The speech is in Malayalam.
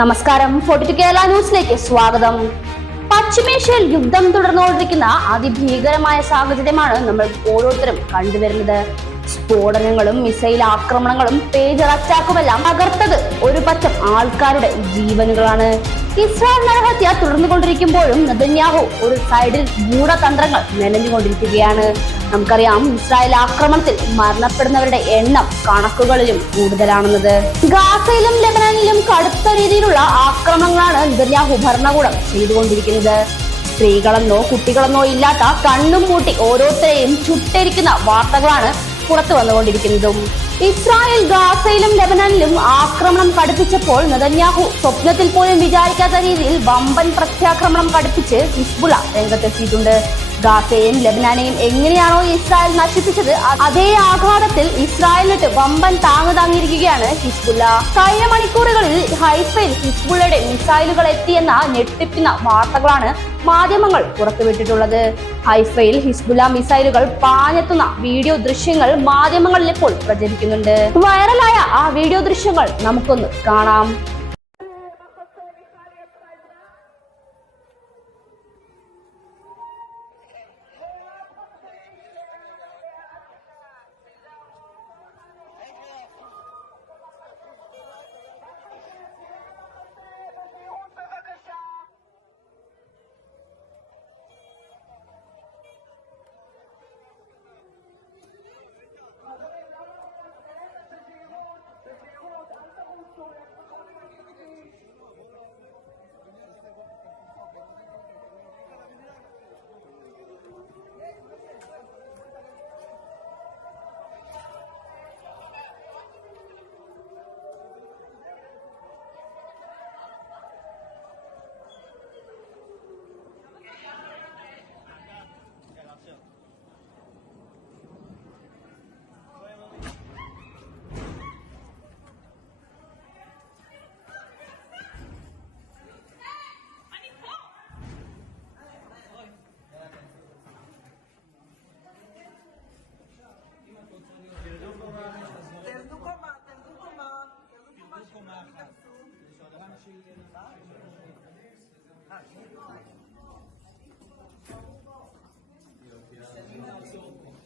നമസ്കാരം. 42 കേരള ന്യൂസിലേക്ക് സ്വാഗതം. പശ്ചിമേഷ്യയിൽ യുദ്ധം തുടർന്നുകൊണ്ടിരിക്കുന്ന അതിഭീകരമായ സാഹചര്യമാണ് നമ്മൾ ഓരോരുത്തരും കണ്ടുവരുന്നത്. സ്ഫോടനങ്ങളും മിസൈൽ ആക്രമണങ്ങളും പേജർ അറ്റാക്കുമെല്ലാം തകർത്തത് ഒരു പറ്റം ആൾക്കാരുടെ ജീവനുകളാണ്. ഇസ്രായേൽ നരഹത്യ തുടർന്നുകൊണ്ടിരിക്കുമ്പോഴും നെതന്യാഹു ഒരു സൈഡിൽ ഗൂഢതന്ത്രങ്ങൾ മെനഞ്ഞുകൊണ്ടിരിക്കുകയാണ്. നമുക്കറിയാം, ഇസ്രായേൽ ആക്രമണത്തിൽ മരണപ്പെടുന്നവരുടെ എണ്ണം കണക്കുകളിലും കൂടുതലാണെന്നത്. ഗാസയിലും ലെബനാനിലും കടുത്ത രീതിയിലുള്ള ആക്രമണങ്ങളാണ് നെതന്യാഹു ഭരണകൂടം ചെയ്തുകൊണ്ടിരിക്കുന്നത്. സ്ത്രീകളെന്നോ കുട്ടികളെന്നോ ഇല്ലാത്ത കണ്ണും പൂട്ടി ഓരോരുത്തരെയും ചുട്ടരിക്കുന്ന വാർത്തകളാണ് പുറത്തു വന്നുകൊണ്ടിരിക്കുന്നതും. ഇസ്രായേൽ ഗാസയിലും ലെബനാനിലും ആക്രമണം കടുപ്പിച്ചപ്പോൾ നെതന്യാഹു സ്വപ്നത്തിൽ പോലും വിചാരിക്കാത്ത രീതിയിൽ വമ്പൻ പ്രത്യാക്രമണം കടുപ്പിച്ച് ഹിസ്ബുള്ള രംഗത്തെത്തിയിട്ടുണ്ട്. ഗാസയെയും ലെബനാനെയും എങ്ങനെയാണോ ഇസ്രായേൽ നശിപ്പിച്ചത്, അതേ ആഘാതത്തിൽ ഇസ്രായേലിനിട്ട് വമ്പൻ താങ്ങിയിരിക്കുകയാണ് ഹിസ്ബുള്ള. കഴിഞ്ഞ മണിക്കൂറുകളിൽ ഹൈഫയിൽ ഹിസ്ബുള്ളയുടെ മിസൈലുകൾ എത്തിയെന്ന ഞെട്ടിപ്പിക്കുന്ന വാർത്തകളാണ് മാധ്യമങ്ങൾ പുറത്തുവിട്ടിട്ടുള്ളത്. ഹൈഫയിൽ ഹിസ്ബുള്ള മിസൈലുകൾ പാഞ്ഞെത്തുന്ന വീഡിയോ ദൃശ്യങ്ങൾ മാധ്യമങ്ങളിൽ ഇപ്പോൾ പ്രചരിക്കുന്നുണ്ട്. വൈറലായ ആ വീഡിയോ ദൃശ്യങ്ങൾ നമുക്കൊന്ന് കാണാം. תרדו קומה אחת.